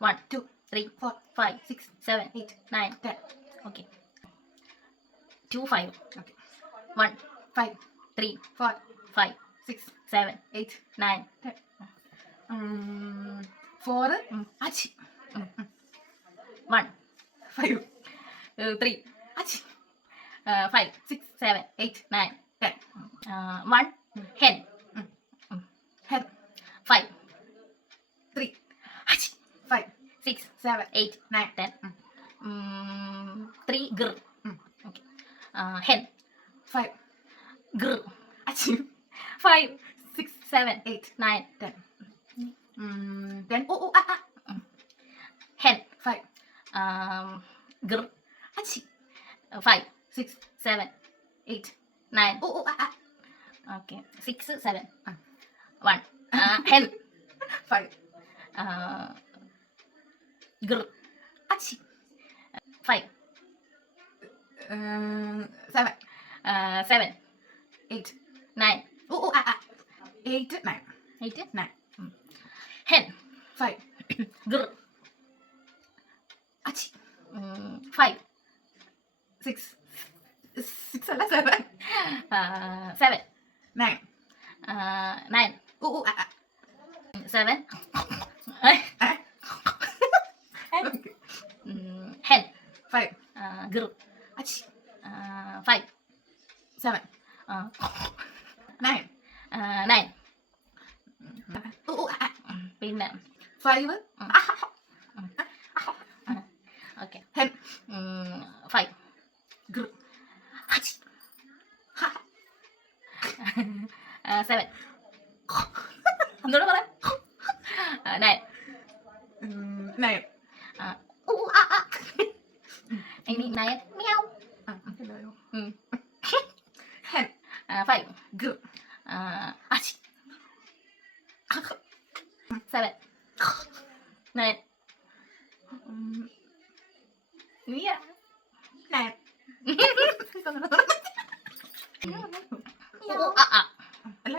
1 2 3 4 5 6 7 8 9 10. Okay. 2 5. Okay. 1 5 3 4 5 6 7 8 9 10. 4 achi. 1 5 3 achi. 5 6 7 8 9 10. 1 hen. Hen. 5 3 achi. 5 6 7 8 9 10. 3 gr. Okay. Hen. 5 gr. Achi. 5 6 7 8 9 10. Then hen. 5 gr. Achi. 5 6 7 8 9. Okay. 6 7 1 hen. 5 gr. Achi. 5 7 7 8 9. 8 9 8 9. Hen. 5 gr. Achi. 5 6 6 അല്ല 7 7 9 9 7 hen 5 gr. Achi. 5 7 9 9. പിന്നെ 5 okay hen 5 gr. Achi. 7 ഒന്നുകൂടെ പറയാം 9 9 ഇനി 9 മ്യാവ് hen 5 gr. Achi. 7 9 Mia 9 അല്ല